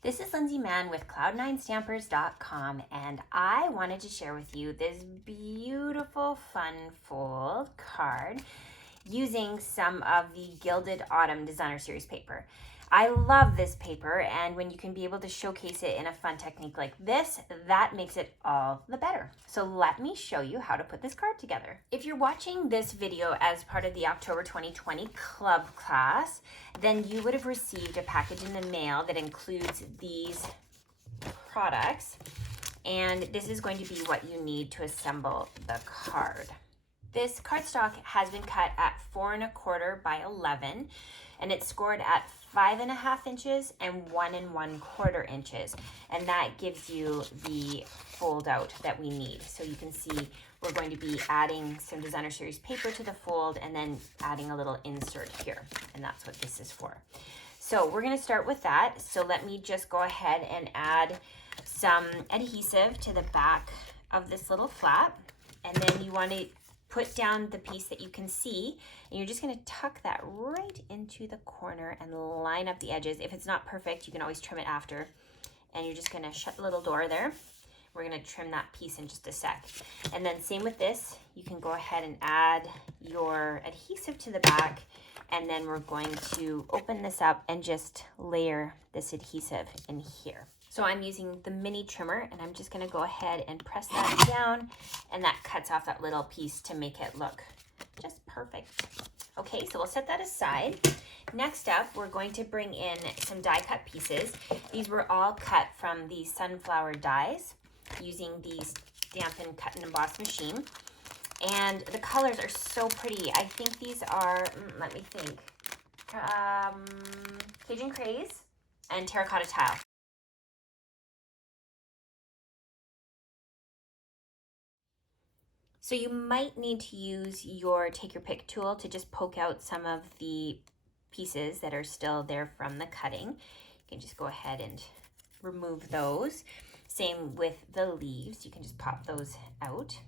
This is Lindsay Mann with Cloud9Stampers.com, and I wanted to share with you this beautiful fun fold card using some of the Gilded Autumn Designer Series paper. I love this paper, and when you can be able to showcase it in a fun technique like this, that makes it all the better. So let me show you how to put this card together. If you're watching this video as part of the October 2020 club class, then you would have received a package in the mail that includes these products, and this is going to be what you need to assemble the card. This cardstock has been cut at 4 1/4 by 11, and it's scored at 5 1/2 inches and 1 1/4 inches, and that gives you the fold out that we need. So you can see we're going to be adding some Designer Series paper to the fold and then adding a little insert here, and that's what this is for. So we're going to start with that. So let me just go ahead and add some adhesive to the back of this little flap, and then you want to put down the piece that you can see, and you're just going to tuck that right into the corner and line up the edges. If it's not perfect, you can always trim it after, and you're just going to shut the little door there. We're going to trim that piece in just a sec. And then same with this, you can go ahead and add your adhesive to the back, and then we're going to open this up and just layer this adhesive in here. So I'm using the mini trimmer, and I'm just going to go ahead and press that down, and that cuts off that little piece to make it look just perfect. Okay, so we'll set that aside. Next up, we're going to bring in some die cut pieces. These were all cut from the sunflower dies using the Stampin' Cut and Emboss machine. And the colors are so pretty. I think these are, let me think, Cajun Craze and Terracotta Tile. So you might need to use your take your pick tool to just poke out some of the pieces that are still there from the cutting. You can just go ahead and remove those. Same with the leaves, you can just pop those out.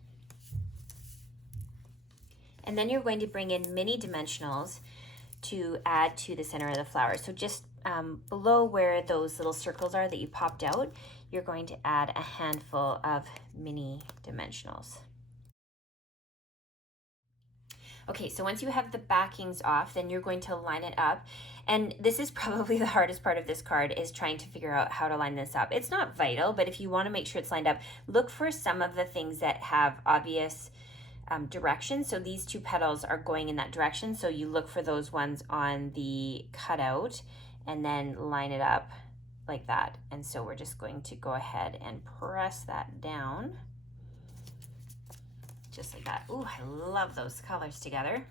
And then you're going to bring in mini dimensionals to add to the center of the flower. So just below where those little circles are that you popped out, you're going to add a handful of mini dimensionals. Okay, so once you have the backings off, then you're going to line it up. And this is probably the hardest part of this card, is trying to figure out how to line this up. It's not vital, but if you want to make sure it's lined up, look for some of the things that have obvious direction. So these two petals are going in that direction. So you look for those ones on the cutout and then line it up like that. And so we're just going to go ahead and press that down. Just like that. Ooh, I love those colors together.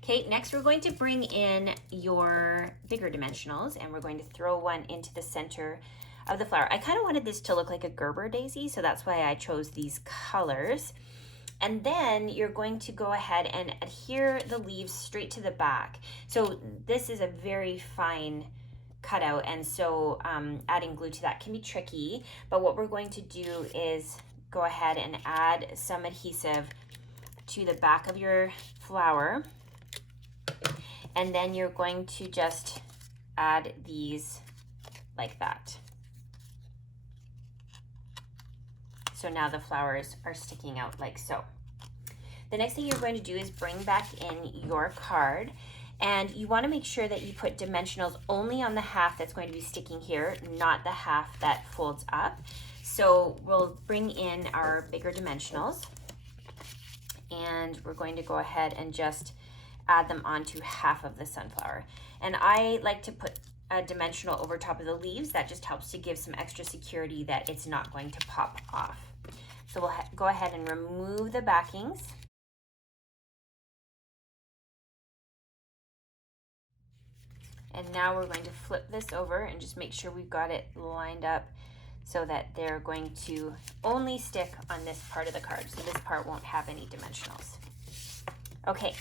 Okay, next we're going to bring in your bigger dimensionals, and we're going to throw one into the center of the flower. I kind of wanted this to look like a Gerber daisy, so that's why I chose these colors. And then you're going to go ahead and adhere the leaves straight to the back. So this is a very fine cutout, and so adding glue to that can be tricky, but what we're going to do is go ahead and add some adhesive to the back of your flower, and then you're going to just add these like that. So now the flowers are sticking out like so. The next thing you're going to do is bring back in your card, and you want to make sure that you put dimensionals only on the half that's going to be sticking here, not the half that folds up. So we'll bring in our bigger dimensionals, and we're going to go ahead and just add them onto half of the sunflower. And I like to put a dimensional over top of the leaves. That just helps to give some extra security that it's not going to pop off. So we'll go ahead and remove the backings. And now we're going to flip this over and just make sure we've got it lined up so that they're going to only stick on this part of the card. So this part won't have any dimensionals. Okay,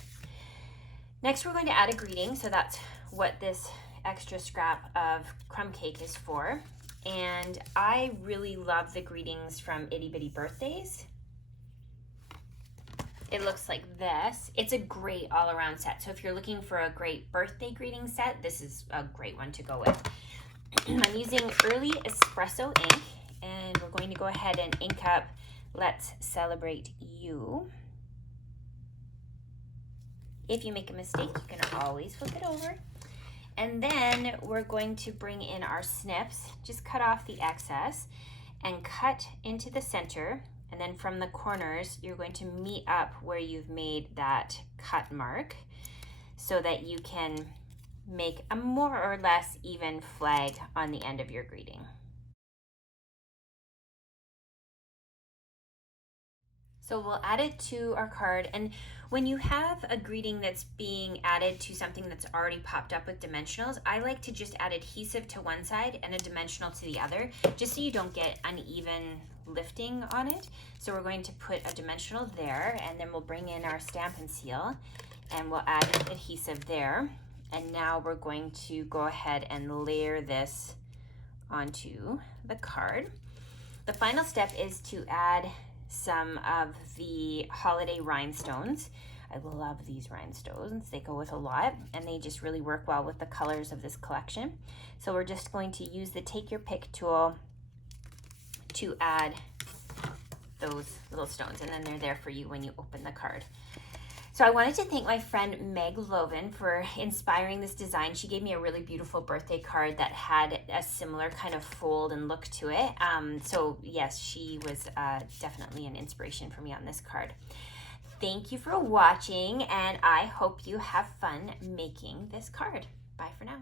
next we're going to add a greeting. So that's what this extra scrap of crumb cake is for. And I really love the greetings from Itty Bitty Birthdays. It looks like this. It's a great all-around set. So if you're looking for a great birthday greeting set, this is a great one to go with. I'm using Early Espresso ink, and we're going to go ahead and ink up Let's Celebrate You. If you make a mistake, you can always flip it over. And then we're going to bring in our snips, just cut off the excess and cut into the center. And then from the corners, you're going to meet up where you've made that cut mark so that you can make a more or less even flag on the end of your greeting. So we'll add it to our card, and when you have a greeting that's being added to something that's already popped up with dimensionals, I like to just add adhesive to one side and a dimensional to the other, just so you don't get uneven lifting on it. So we're going to put a dimensional there, and then we'll bring in our Stampin' Seal, and we'll add adhesive there. And now we're going to go ahead and layer this onto the card. The final step is to add some of the holiday rhinestones. I love these rhinestones. They go with a lot, and they just really work well with the colors of this collection. So we're just going to use the Take Your Pick tool to add those little stones, and then they're there for you when you open the card. So I wanted to thank my friend Meg Loven for inspiring this design. She gave me a really beautiful birthday card that had a similar kind of fold and look to it. So yes, she was definitely an inspiration for me on this card. Thank you for watching, and I hope you have fun making this card. Bye for now.